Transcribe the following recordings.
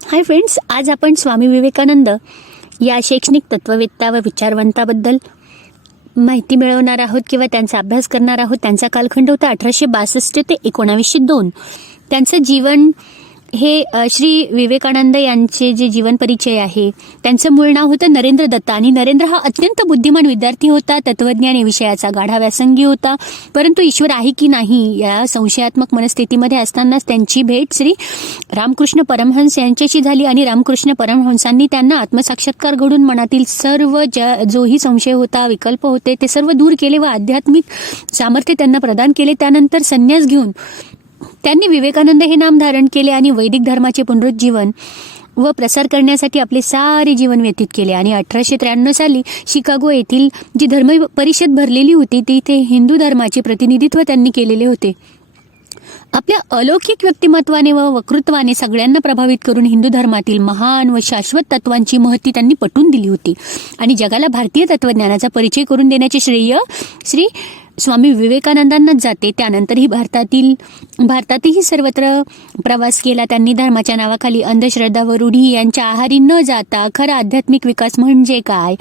Hi friends, आज आपण स्वामी विवेकानंद या शैक्षणिक तत्ववेत्ता व विचारवंताबद्दल माहिती मिळवणार आहोत किंवा त्यांचा अभ्यास करणार आहोत. त्यांचा कालखंड होता 1862 ते 1902. त्यांचं जीवन हे श्री विवेकानंद यांचे जे जीवन परिचय आहे, त्यांचं मूळ नाव होतं नरेंद्र दत्ता आणि नरेंद्र हा अत्यंत बुद्धिमान विद्यार्थी होता. तत्वज्ञान या विषयाचा गाढा व्यासंगी होता. परंतु ईश्वर आहे की नाही या संशयात्मक मनस्थितीमध्ये असतानाच त्यांची भेट श्री रामकृष्ण परमहंस यांच्याशी झाली आणि रामकृष्ण परमहंसांनी त्यांना आत्मसाक्षात्कार घडून मनातील सर्व जोही संशय होता, विकल्प होते, ते सर्व दूर केले व आध्यात्मिक सामर्थ्य त्यांना प्रदान केले. त्यानंतर संन्यास घेऊन त्यांनी विवेकानंद हे नाम धारण केले आणि वैदिक धर्माचे पुनरुज्जीवन व प्रसार करण्यासाठी आपले सारे जीवन व्यतीत केले. आणि 1893 साली शिकागो येथील जी धर्म परिषद भरलेली होती तिथे हिंदू धर्माचे प्रतिनिधित्व त्यांनी केलेले होते. आपल्या अलौकिक व्यक्तिमत्वाने व वक्तृत्वाने सगळ्यांना प्रभावित करून हिंदू धर्मातील महान व शाश्वत तत्वांची महती त्यांनी पटवून दिली होती आणि जगाला भारतीय तत्वज्ञानाचा परिचय करून देण्याचे श्रेय श्री स्वामी विवेकानंदांनाच जाते. त्यानंतरही भारतातही सर्वत्र प्रवास केला त्यांनी. धर्माच्या नावाखाली अंधश्रद्धा व रूढी यांच्या आहारी न जाता खरा आध्यात्मिक विकास म्हणजे काय,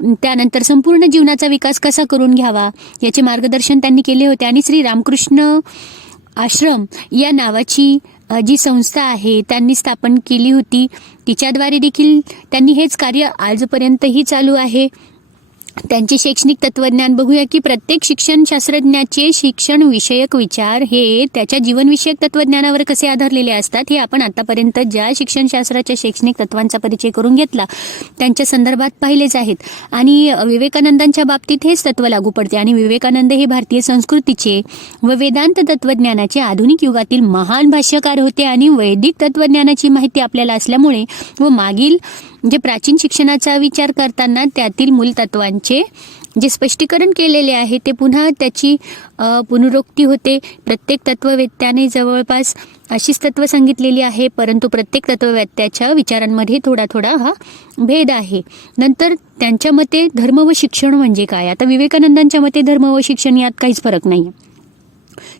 त्यानंतर संपूर्ण जीवनाचा विकास कसा करून घ्यावा याचे मार्गदर्शन त्यांनी केले होते. आणि श्री रामकृष्ण आश्रम या नावाची जी संस्था आहे त्यांनी स्थापन केली होती. तिच्याद्वारे देखील त्यांनी हेच कार्य आजपर्यंतही चालू आहे. त्यांचे शैक्षणिक तत्वज्ञान बघूया की प्रत्येक शिक्षण शास्त्रज्ञाचे शिक्षण विषयक विचार हे त्याच्या जीवनविषयक तत्वज्ञानावर कसे आधारलेले असतात हे आपण आतापर्यंत ज्या शिक्षणशास्त्राच्या शैक्षणिक तत्वांचा परिचय करून घेतला त्यांच्या संदर्भात पाहिलेच आहेत. आणि विवेकानंदांच्या बाबतीत हेच तत्व लागू पडते. आणि विवेकानंद हे भारतीय संस्कृतीचे व वेदांत तत्वज्ञानाचे आधुनिक युगातील महान भाष्यकार होते. आणि वैदिक तत्वज्ञानाची माहिती आपल्याला असल्यामुळे व मागील जे प्राचीन शिक्षणाचा विचार करताना त्यातील मूल तत्वांचे जे स्पष्टीकरण केलेले आहे ते पुन्हा त्याची पुनरुक्ती होते. प्रत्येक तत्ववेत्याने जवळपास अशीच तत्व सांगितलेली आहे, परंतु प्रत्येक तत्ववेत्याच्या विचारांमध्ये थोडा थोडा हा भेद आहे. नंतर त्यांच्या मते धर्म व शिक्षण म्हणजे काय. आता विवेकानंदांच्या मते धर्म व शिक्षण यात काहीच फरक नाही.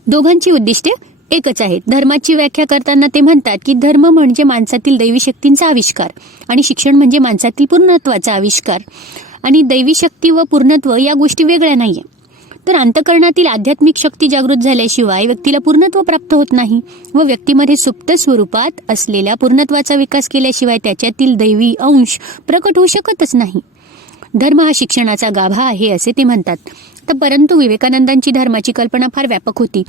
दोघांची उद्दिष्टे एकच आहेत. धर्माची व्याख्या करताना ते म्हणतात की धर्म म्हणजे माणसातील दैवी शक्तींचा आविष्कार आणि शिक्षण म्हणजे माणसातील पूर्णत्वाचा आविष्कार. आणि दैवी शक्ती व पूर्णत्व या गोष्टी वेगळ्या नाहीये. तर अंतःकरणातील आध्यात्मिक शक्ती जागृत झाल्याशिवाय व्यक्तीला पूर्णत्व प्राप्त होत नाही व व्यक्तीमध्ये सुप्त स्वरूपात असलेल्या पूर्णत्वाचा विकास केल्याशिवाय त्याच्यातील दैवी अंश प्रकट होऊ शकतच नाही. धर्म हा शिक्षणाचा गाभा आहे असे ते म्हणतात. तर परंतु विवेकानंदांची धर्माची कल्पना फार व्यापक होती.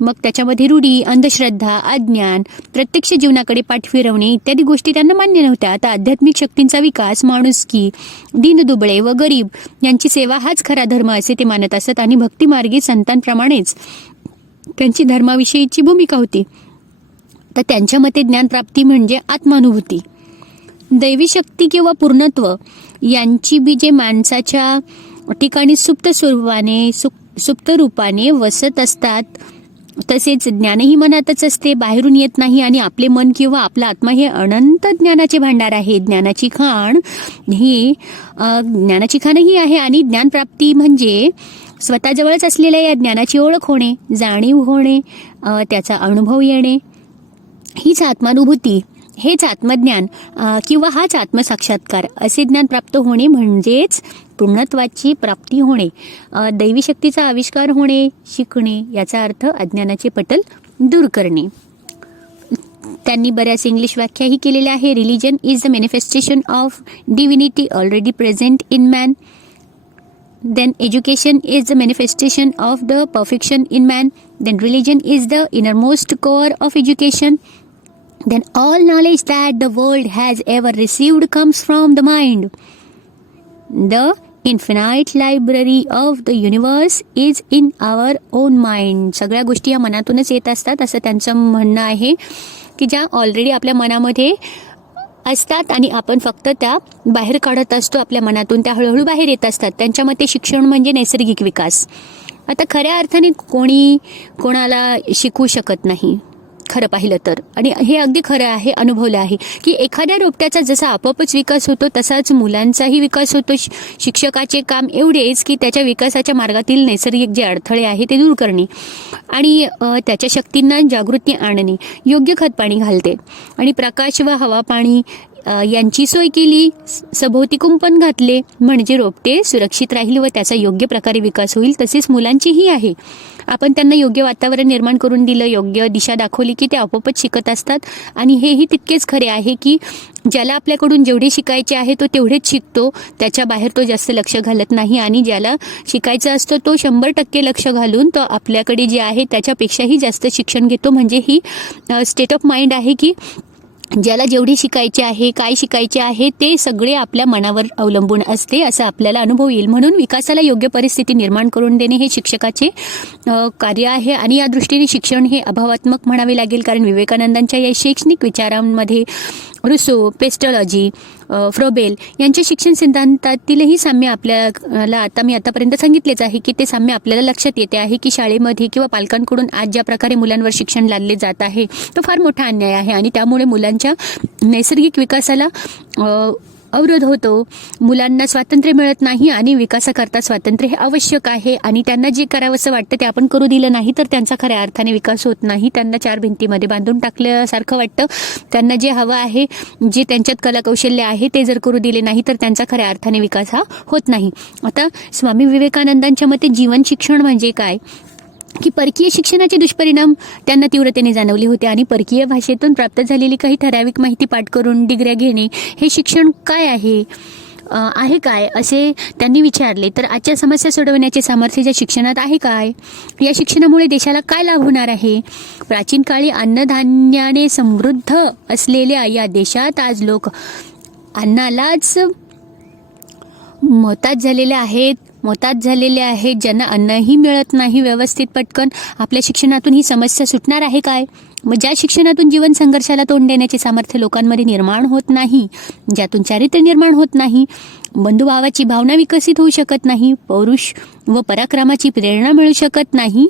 मग त्याच्यामध्ये रूढी, अंधश्रद्धा, अज्ञान, प्रत्यक्ष जीवनाकडे पाठ फिरवणे इत्यादी गोष्टी त्यांना मान्य नव्हत्या. आता आध्यात्मिक शक्तींचा विकास, माणुसकी, दीनदुबळे व गरीब यांची सेवा हाच खरा धर्म असे ते मानत असत. आणि भक्तिमार्गी संतांप्रमाणेच त्यांची धर्माविषयीची भूमिका होती. तर त्यांच्या मते ज्ञानप्राप्ती म्हणजे आत्मानुभूती. दैवी शक्ती किंवा पूर्णत्व यांची बीजे माणसाच्या ठिकाणी सुप्त रूपाने वसत असतात. तसेच ज्ञानही मनातच असते, बाहेरून येत नाही. आणि आपले मन किंवा आपला आत्मा हे अनंत ज्ञानाचे भांडार आहे. ज्ञानाची खाण ही आहे. आणि ज्ञानप्राप्ती म्हणजे स्वतःजवळच असलेल्या या ज्ञानाची ओळख होणे, जाणीव होणे, त्याचा अनुभव येणे, हीच आत्मानुभूती, हेच आत्मज्ञान किंवा हाच आत्मसाक्षात्कार असे ज्ञान प्राप्त होणे म्हणजेच पूर्णत्वाची प्राप्ती होणे. दैवी शक्तीचा आविष्कार होणे, शिकणे याचा अर्थ अज्ञानाचे पटल दूर करणे. त्यांनी बऱ्याच इंग्लिश व्याख्याही केलेल्या आहे. Religion is the manifestation of divinity already present in man. Then education is the manifestation of the perfection in man. Then religion is the innermost core of education. Then all knowledge that the world has ever received comes from the mind. The infinite library of the universe is in our own mind. सगळ्या गोष्टी या मनातूनच येत असतात असं त्यांचं म्हणणं आहे की ज्या ऑलरेडी आपल्या मनामध्ये असतात आणि आपण फक्त त्या बाहेर काढत असतो आपल्या मनातून, त्या हळूहळू बाहेर येत असतात. त्यांच्या मते शिक्षण म्हणजे नैसर्गिक विकास. आता खऱ्या अर्थाने कोणाला शिकवू शकत नाही, खरं पाहिलं तर. आणि हे अगदी खरं आहे, अनुभवलं आहे की एखाद्या रोपट्याचा जसा आपोआपच विकास होतो तसाच मुलांचाही विकास होतो. शिक्षकाचे काम एवढेच की त्याच्या विकासाच्या मार्गातील नैसर्गिक जे अडथळे आहे ते दूर करणे आणि त्याच्या शक्तींना जागृती आणणे, योग्य खत पाणी घालते आणि प्रकाश व हवा पाणी यांची सोय केली, सभोवती कुंपण घातले म्हणजे रोपटे सुरक्षित राहील व त्याचा योग्य प्रकारे विकास होईल. तसेच मुलांचीही आहे. आपण त्यांना योग्य वातावरण निर्माण करून दिलं, योग्य दिशा दाखवली की ते आपोआपच शिकत असतात. आणि हेही तितकेच खरे आहे की ज्याला आपल्याकडून जेवढे शिकायचे आहे तो तेवढेच शिकतो, त्याच्या बाहेर तो जास्त लक्ष घालत नाही. आणि ज्याला शिकायचं असतं तो 100% लक्ष घालून तो आपल्याकडे जे आहे त्याच्यापेक्षाही जास्त शिक्षण घेतो. म्हणजे ही स्टेट ऑफ माइंड आहे की ज्याला जेवढे शिकायचे आहे, काय शिकायचे आहे ते सगळे आपल्या मनावर अवलंबून असते, असं आपल्याला अनुभव येईल. म्हणून विकासाला योग्य परिस्थिती निर्माण करून देणे हे शिक्षकाचे कार्य आहे. आणि या दृष्टीने शिक्षण हे अभावात्मक म्हणावे लागेल, कारण विवेकानंदांच्या या शैक्षणिक विचारांमध्ये रुसो, पेस्टॉलॉजी, फ्रोबेल यांच्या शिक्षण सिद्धांतातीलही साम्य आपल्याला मी आतापर्यंत सांगितलेच आहे की ते साम्य आपल्याला लक्षात येते आहे की शाळेमध्ये किंवा पालकांकडून आज ज्या प्रकारे मुलांवर शिक्षण लादले जात आहे तो फार मोठा अन्याय आहे आणि त्यामुळे मुलांच्या नैसर्गिक विकासाला अवरोध होतो. मुलांना स्वातंत्र्य मिळत नाही आणि विकासाकरता स्वातंत्र्य हे आवश्यक आहे. आणि त्यांना जे करावंसं वाटतं ते आपण करू दिलं नाही तर त्यांचा खऱ्या अर्थाने विकास होत नाही. त्यांना 4 भिंतीमध्ये बांधून टाकल्यासारखं वाटतं. त्यांना जे हवं आहे, जे त्यांच्यात कलाकौशल्य आहे ते जर करू दिले नाही तर त्यांचा खऱ्या अर्थाने विकास हा होत नाही. आता स्वामी विवेकानंदांच्या मते जीवन शिक्षण म्हणजे काय की परकीय शिक्षणाचे दुष्परिणाम त्यांना तीव्रतेने जाणवले होते आणि परकीय भाषेतून प्राप्त झालेली काही ठराविक माहिती पाठ करून डिग्र्या घेणे हे शिक्षण काय आहे काय असे त्यांनी विचारले. तर आजच्या समस्या सोडवण्याचे सामर्थ्य ज्या शिक्षणात आहे काय, या शिक्षणामुळे देशाला काय लाभ होणार आहे. प्राचीन काळी अन्नधान्याने समृद्ध असलेल्या या देशात आज लोक अन्नालाच मोताज झालेले आहेत, ज्यांना अन्नही मिळत नाही व्यवस्थित पटकन. आपल्या शिक्षणातून ही समस्या सुटणार आहे काय. मग ज्या शिक्षणातून जीवन संघर्षाला तोंड देण्याचे सामर्थ्य लोकांमध्ये निर्माण होत नाही, ज्यातून चारित्र्य निर्माण होत नाही, बंधुभावाची भावना विकसित होऊ शकत नाही, पौरुष व पराक्रमाची प्रेरणा मिळू शकत नाही,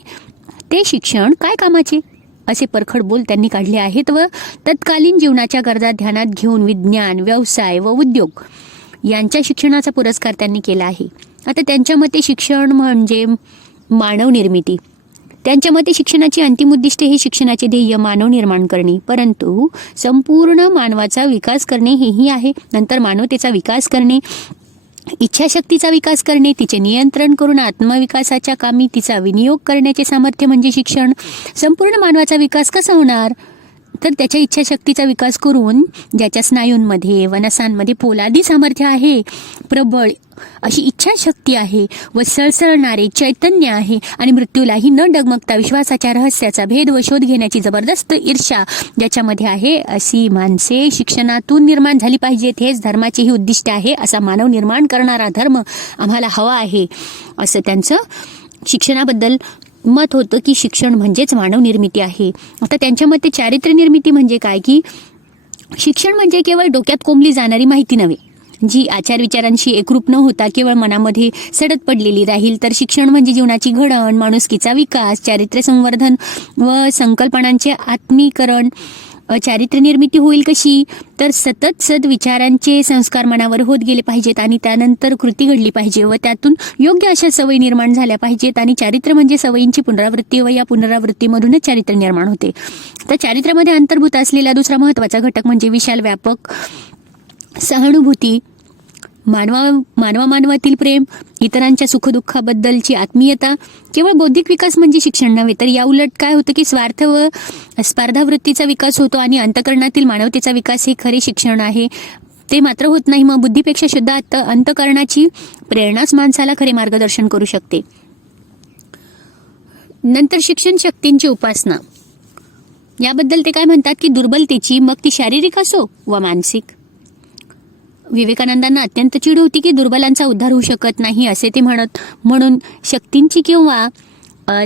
ते शिक्षण काय कामाचे. असे परखड बोल त्यांनी काढले आहेत व तत्कालीन जीवनाच्या गरजा ध्यानात घेऊन विज्ञान, व्यवसाय व उद्योग यांच्या शिक्षणाचा पुरस्कार त्यांनी केला आहे. आता त्यांच्या मते शिक्षण म्हणजे मानव निर्मिती. त्यांच्या मते शिक्षणाची अंतिम उद्दिष्ट हे शिक्षणाचे ध्येय मानव निर्माण करणे, परंतु संपूर्ण मानवाचा विकास करणे हेही आहे. नंतर मानवतेचा विकास करणे, इच्छाशक्तीचा विकास करणे, तिचे नियंत्रण करून आत्मविकासाच्या कामी तिचा विनियोग करण्याचे सामर्थ्य म्हणजे शिक्षण. संपूर्ण मानवाचा विकास कसा होणार तर त्याच्या इच्छाशक्तीचा विकास करून ज्याच्या स्नायूंमध्ये व नसांमध्ये पोलादी सामर्थ्य आहे, प्रबळ अशी इच्छाशक्ती आहे व सळसळणारे चैतन्य आहे आणि मृत्यूलाही न डगमगता विश्वासाच्या रहस्याचा भेद व शोध घेण्याची जबरदस्त ईर्ष्या ज्याच्यामध्ये आहे, अशी माणसे शिक्षणातून निर्माण झाली पाहिजेत. हेच धर्माचेही उद्दिष्ट आहे. असा मानव निर्माण करणारा धर्म आम्हाला हवा आहे, असं त्यांचं शिक्षणाबद्दल मत होतं की शिक्षण म्हणजेच मानव निर्मिती आहे. आता त्यांच्या मते चारित्र्य निर्मिती म्हणजे काय की शिक्षण म्हणजे केवळ डोक्यात कोंबली जाणारी माहिती नव्हे, जी आचार विचारांशी एकरूप न होता केवळ मनामध्ये सडत पडलेली राहील. तर शिक्षण म्हणजे जीवनाची घडण, माणुसकीचा विकास, चारित्र्य संवर्धन व संकल्पनांचे आत्मीकरण. चारित्र्य निर्मिती होईल कशी तर सतत सद्विचारांचे संस्कार मनावर होत गेले पाहिजेत आणि त्यानंतर कृती घडली पाहिजे व त्यातून योग्य अशा सवयी निर्माण झाल्या पाहिजेत. आणि चारित्र्य म्हणजे सवयींची पुनरावृत्ती व या पुनरावृत्तीमधूनच चारित्र्य निर्माण होते. तर चारित्र्यामध्ये अंतर्भूत असलेला दुसरा महत्त्वाचा घटक म्हणजे विशाल व्यापक सहानुभूती, मानवातील प्रेम, इतरांच्या सुखदुःखाबद्दलची आत्मीयता. केवळ बौद्धिक विकास म्हणजे शिक्षण नव्हे, तर या उलट काय होतं की स्वार्थ व स्पर्धावृत्तीचा विकास होतो आणि अंतःकरणातील मानवतेचा विकास हे खरे शिक्षण आहे. ते मात्र होत नाही. मग बुद्धीपेक्षा शुद्ध अंतःकरणाची प्रेरणाच माणसाला खरे मार्गदर्शन करू शकते. नंतर शिक्षण शक्तींची उपासना, याबद्दल ते काय म्हणतात की दुर्बलतेची, मग ती शारीरिक असो व मानसिक. विवेकानंदांना अत्यंत चीड होती की दुर्बलांचा उद्धार होऊ शकत नाही असे ते म्हणून शक्तींची किंवा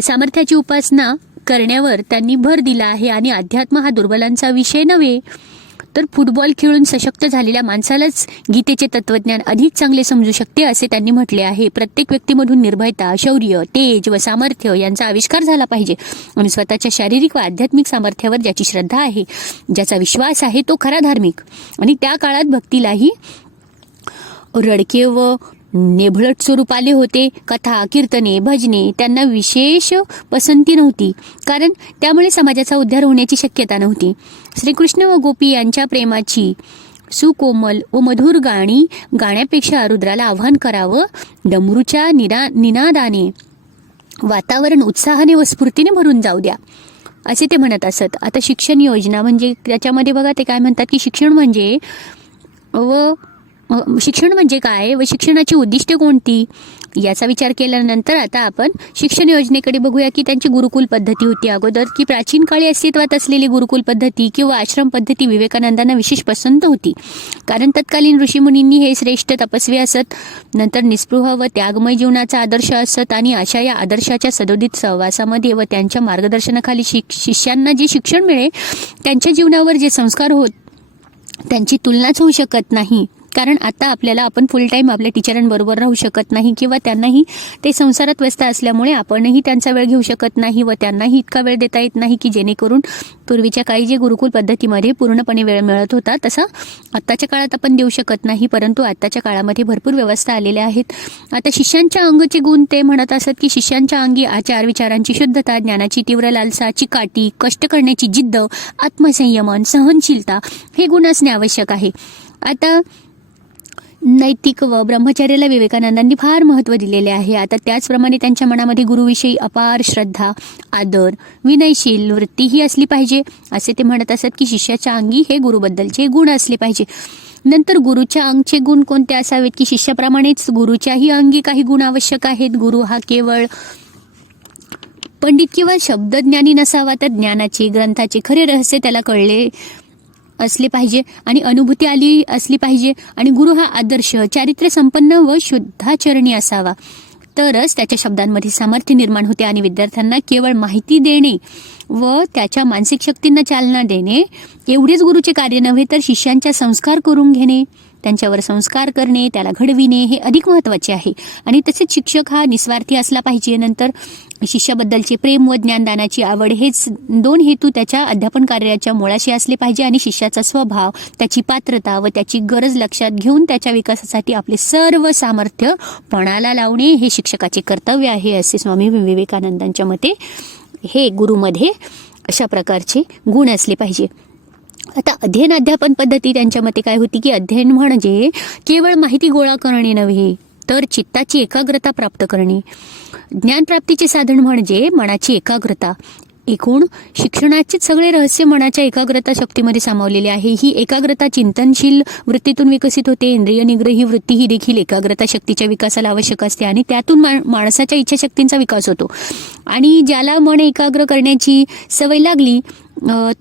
सामर्थ्याची उपासना करण्यावर त्यांनी भर दिला आहे. आणि अध्यात्म हा दुर्बलांचा विषय नव्हे, तर फुटबॉल खेळून सशक्त झालेल्या माणसालाच गीतेचे तत्वज्ञान अधिक चांगले समजू शकते असे त्यांनी म्हटले आहे. प्रत्येक व्यक्तीमधून निर्भयता, शौर्य, तेज व सामर्थ्य यांचा आविष्कार झाला पाहिजे आणि स्वतःच्या शारीरिक व आध्यात्मिक सामर्थ्यावर ज्याची श्रद्धा आहे, ज्याचा विश्वास आहे, तो खरा धार्मिक. आणि त्या काळात भक्तीलाही रडके व नेभळट स्वरूप आले होते. कथा, कीर्तने, भजने त्यांना विशेष पसंती नव्हती, कारण त्यामुळे समाजाचा उद्धार होण्याची शक्यता नव्हती. श्रीकृष्ण व गोपी यांच्या प्रेमाची सुकोमल व मधुर गाणी गाण्यापेक्षा रुद्राला आव्हान करावं. डमरूच्या निनादाने वातावरण उत्साहाने व स्फूर्तीने भरून जाऊ द्या, असे ते म्हणत असत. आता शिक्षण योजना म्हणजे त्याच्यामध्ये बघा ते काय म्हणतात की शिक्षण म्हणजे काय व शिक्षणाची उद्दिष्टे कोणती याचा विचार केल्यानंतर आता आपण शिक्षण योजनेकडे बघूया की त्यांची गुरुकुल पद्धती होती अगोदर, की प्राचीन काळी अस्तित्वात असलेली गुरुकुल पद्धती किंवा आश्रम पद्धती विवेकानंदांना विशेष पसंत होती, कारण तत्कालीन ऋषीमुनींनी हे श्रेष्ठ तपस्वी असत, नंतर निस्पृह व त्यागमय जीवनाचा आदर्श असत आणि अशा या आदर्शाच्या सदोदित सहवासामध्ये व त्यांच्या मार्गदर्शनाखाली शिष्यांना जे शिक्षण मिळे, त्यांच्या जीवनावर जे संस्कार होत, त्यांची तुलनाच होऊ शकत नाही. कारण आता आपण फुल टाईम आपल्या टीचरांबरोबर राहू शकत नाही किंवा त्यांनाही ते संसारात व्यस्त असल्यामुळे आपणही त्यांचा वेळ घेऊ शकत नाही व त्यांनाही इतका वेळ देता येत नाही की जेणेकरून पूर्वीच्या काळी जे गुरुकुल पद्धतीमध्ये पूर्णपणे वेळ मिळत होता तसा आत्ताच्या काळात आपण देऊ शकत नाही. परंतु आत्ताच्या काळामध्ये भरपूर व्यवस्था आलेल्या आहेत. आता शिष्यांच्या अंगचे गुण ते म्हणत असत की शिष्यांच्या अंगी आचार विचारांची शुद्धता, ज्ञानाची तीव्र लालसा, चिकाटी, कष्ट करण्याची जिद्द, आत्मसंयमन, सहनशीलता हे गुण असणे आवश्यक आहे. आता नैतिक व ब्रह्मचर्याला विवेकानंदांनी फार महत्त्व दिलेले आहे. आता त्याचप्रमाणे त्यांच्या मनामध्ये गुरुविषयी अपार श्रद्धा, आदर, विनयशील वृत्ती ही असली पाहिजे, असे ते म्हणत असत की शिष्याच्या अंगी हे गुरुबद्दलचे गुण असले पाहिजे. नंतर गुरुच्या अंगचे गुण कोणते असावेत की शिष्याप्रमाणेच गुरुच्याही अंगी काही गुण आवश्यक आहेत. गुरु हा केवळ पंडित किंवा शब्दज्ञानी नसावा, तर ज्ञानाचे, ग्रंथाचे खरे रहस्य त्याला कळले असले पाहिजे आणि अनुभूती आली असली पाहिजे. आणि गुरु हा आदर्श, चारित्र्य संपन्न व शुद्धाचरणी असावा, तरच त्याच्या शब्दांमध्ये सामर्थ्य निर्माण होते आणि विद्यार्थ्यांना केवळ माहिती देणे व त्याच्या मानसिक शक्तींना चालना देणे एवढेच गुरुचे कार्य नव्हे, तर शिष्यांच्या संस्कार करून घेणे, त्यांच्यावर संस्कार करणे, त्याला घडविणे हे अधिक महत्त्वाचे आहे. आणि तसेच शिक्षक हा निस्वार्थी असला पाहिजे. नंतर शिष्याबद्दलचे प्रेम व ज्ञानदानाची आवड हेच दोन हेतू त्याच्या अध्यापन कार्याच्या मुळाशी असले पाहिजे. आणि शिष्याचा स्वभाव, त्याची पात्रता व त्याची गरज लक्षात घेऊन त्याच्या विकासासाठी आपले सर्व सामर्थ्य पणाला लावणे हे शिक्षकाचे कर्तव्य आहे, असे स्वामी विवेकानंदांच्या मते हे गुरुमध्ये अशा प्रकारचे गुण असले पाहिजे. आता अध्ययन अध्यापन पद्धती त्यांच्या मते काय होती की अध्ययन म्हणजे केवळ माहिती गोळा करणे नव्हे, तर चित्ताची एकाग्रता प्राप्त करणे. ज्ञानप्राप्तीचे साधन म्हणजे मनाची एकाग्रता. एकूण शिक्षणाचे सगळे रहस्य मनाच्या एकाग्रता शक्तीमध्ये सामावलेले आहे. ही एकाग्रता चिंतनशील वृत्तीतून विकसित होते. इंद्रिय निग्रही वृत्ती ही देखील एकाग्रता शक्तीच्या विकासाला आवश्यक असते आणि त्यातून माणसाच्या इच्छाशक्तींचा विकास होतो. आणि ज्याला मन एकाग्र करण्याची सवय लागली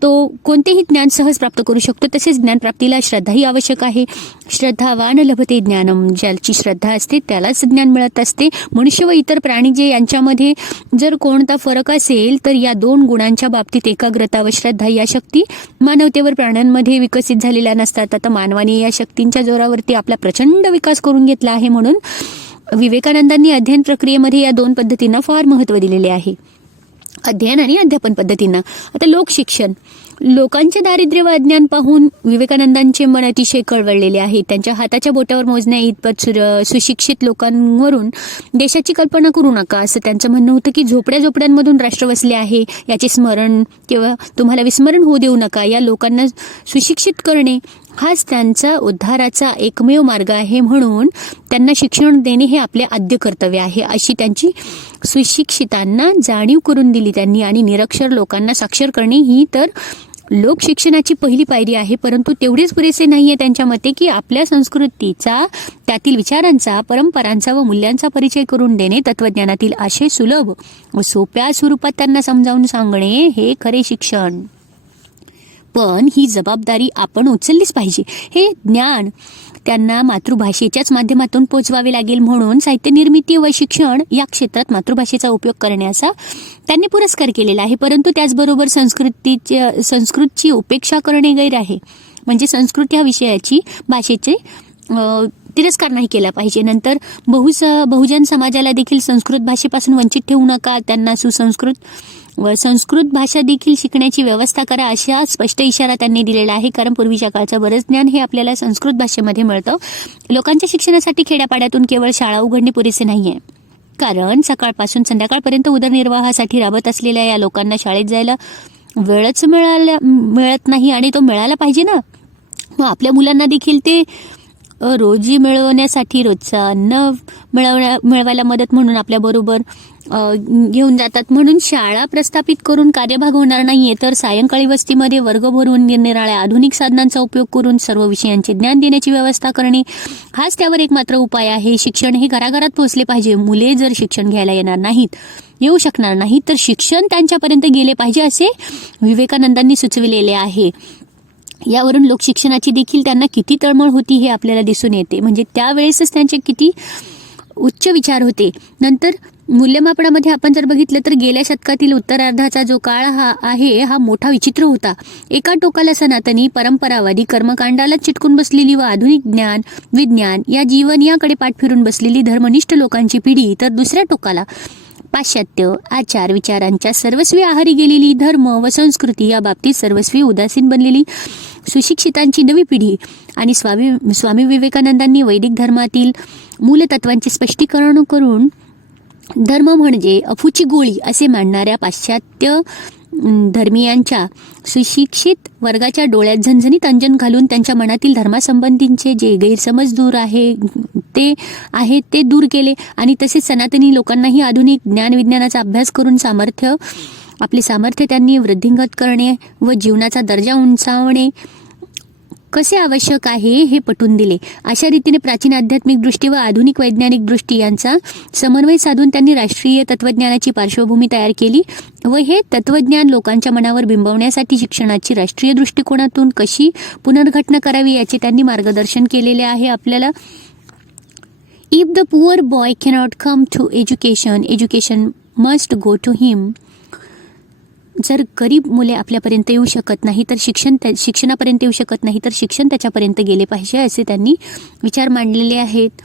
तो कोणतेही ज्ञान सहज प्राप्त करू शकतो. तसेच ज्ञानप्राप्तीला श्रद्धाही आवश्यक आहे. श्रद्धावान लभते ज्ञानम, ज्याची श्रद्धा असते त्यालाच ज्ञान मिळत असते. मनुष्य व इतर प्राणी जे यांच्यामध्ये जर कोणता फरक असेल तर या दोन गुणांच्या बाबतीत एकाग्रता व श्रद्धा या शक्ती मानवतेवर प्राण्यांमध्ये विकसित झालेल्या नसतात. आता मानवाने या शक्तींच्या जोरावरती आपला प्रचंड विकास करून घेतला आहे. म्हणून विवेकानंदांनी अध्ययन प्रक्रियेमध्ये या दोन पद्धतींना फार महत्त्व दिलेले आहे, अध्ययन आणि अध्यापन पद्धतींना. आता लोकशिक्षण, लोकांचे दारिद्र्य व अज्ञान पाहून विवेकानंदांचे मन अतिशय कळवळलेले आहे. त्यांच्या हाताच्या बोटावर मोजण्या इतपत सुशिक्षित लोकांवरून देशाची कल्पना करू नका, असं त्यांचं म्हणणं होतं की झोपड्यांमधून राष्ट्र वसले आहे, याचे स्मरण किंवा तुम्हाला विस्मरण होऊ देऊ नका. या लोकांना सुशिक्षित करणे हाच त्यांचा उद्धाराचा एकमेव मार्ग आहे. म्हणून त्यांना शिक्षण देणे हे आपले आद्य कर्तव्य आहे, अशी त्यांची सुशिक्षितांना जाणीव करून दिली त्यांनी. आणि निरक्षर लोकांना साक्षर करणे ही तर लोकशिक्षणाची पहिली पायरी आहे. परंतु तेवढेच पुरेसे नाहीये त्यांच्या मते की आपल्या संस्कृतीचा, त्यातील विचारांचा, परंपरांचा व मूल्यांचा परिचय करून देणे, तत्वज्ञानातील आशय सुलभ व सोप्या स्वरूपात त्यांना समजावून सांगणे हे खरे शिक्षण. पण ही जबाबदारी आपण उचललीच पाहिजे. हे ज्ञान त्यांना मातृभाषेच्याच माध्यमातून पोचवावे लागेल. म्हणून साहित्य निर्मिती व शिक्षण या क्षेत्रात मातृभाषेचा उपयोग करण्याचा त्यांनी पुरस्कार केलेला आहे. परंतु त्याचबरोबर संस्कृतची उपेक्षा करणे गैर आहे. म्हणजे संस्कृत ह्या विषयाची भाषेचे तिरस्कार नाही केला पाहिजे. नंतर बहुजन समाजाला देखील संस्कृत भाषेपासून वंचित ठेवू नका. त्यांना संस्कृत भाषा देखील शिकण्याची व्यवस्था करा, अशा स्पष्ट इशारा त्यांनी दिलेला आहे. कारण पूर्वीच्या काळचं बरंच ज्ञान हे आपल्याला संस्कृत भाषेमध्ये मिळतं. लोकांच्या शिक्षणासाठी खेड्यापाड्यातून केवळ शाळा उघडणे पुरेसे नाहीये. कारण सकाळपासून संध्याकाळपर्यंत उदरनिर्वाहासाठी राबत असलेल्या या लोकांना शाळेत जायला वेळच मिळत नाही आणि तो मिळाला पाहिजे ना. मग आपल्या मुलांना देखील ते रोजी मिळवण्यासाठी रोजचा अन्न मिळवायला मदत म्हणून आपल्याबरोबर घेऊन जातात. म्हणून शाळा प्रस्थापित करून कार्यभाग होणार नाहीये, तर सायंकाळी वस्तीमध्ये वर्ग भरून निरनिराळ्या आधुनिक साधनांचा उपयोग करून सर्व विषयांचे ज्ञान देण्याची व्यवस्था करणे हाच त्यावर एकमात्र उपाय आहे. शिक्षण हे घराघरात पोहोचले पाहिजे. मुले जर शिक्षण घ्यायला येऊ शकणार नाहीत तर शिक्षण त्यांच्यापर्यंत गेले पाहिजे असे विवेकानंदांनी सुचविलेले आहे. यावरून लोकशिक्षणाची देखील त्यांना किती तळमळ होती हे आपल्याला दिसून येते. म्हणजे त्यावेळेसच त्यांचे किती उच्च विचार होते. नंतर मूल्यमापनामध्ये आपण जर बघितलं तर गेल्या शतकातील उत्तरार्धाचा जो काळ हा मोठा विचित्र होता. एका टोकाला सनातनी परंपरावादी कर्मकांडाला चिटकून बसलेली व आधुनिक विज्ञान या जीवन याकडे पाठ फिरून बसलेली धर्मनिष्ठ लोकांची पिढी, तर दुसऱ्या टोकाला पाश्चात्य आचार विचारांच्या सर्वस्वी आहारी गेलेली, धर्म व संस्कृती या बाबतीत सर्वस्वी उदासीन बनलेली सुशिक्षितांची नवी पिढी. आणि स्वामी विवेकानंदांनी वैदिक धर्मातील मूलतत्वांचे स्पष्टीकरण करून धर्म म्हणजे अफूची गोळी असे मानणाऱ्या पाश्चात्य धर्मीयांच्या सुशिक्षित वर्गाच्या डोळ्यात झणझणीत अंजन घालून त्यांच्या मनातील धर्मासंबंधींचे जे गैरसमज ते दूर केले. आणि तसेच सनातनी लोकांनाही आधुनिक ज्ञानविज्ञानाचा अभ्यास करून आपले सामर्थ्य त्यांनी वृद्धिंगत करणे व जीवनाचा दर्जा उंचावणे कसे आवश्यक आहे हे पटवून दिले. अशा रीतीने प्राचीन आध्यात्मिक दृष्टी व आधुनिक वैज्ञानिक दृष्टी यांचा समन्वय साधून त्यांनी राष्ट्रीय तत्वज्ञानाची पार्श्वभूमी तयार केली व हे तत्वज्ञान लोकांच्या मनावर बिंबवण्यासाठी शिक्षणाची राष्ट्रीय दृष्टिकोनातून कशी पुनर्घटना करावी याचे त्यांनी मार्गदर्शन केलेले आहे आपल्याला. If the poor boy cannot come to education must go to him. जर गरीब मुले आपल्यापर्यंत येऊ शकत नाही तर शिक्षणापर्यंत येऊ शकत नाही तर शिक्षण त्याच्यापर्यंत गेले पाहिजे असे त्यांनी विचार मांडलेले आहेत.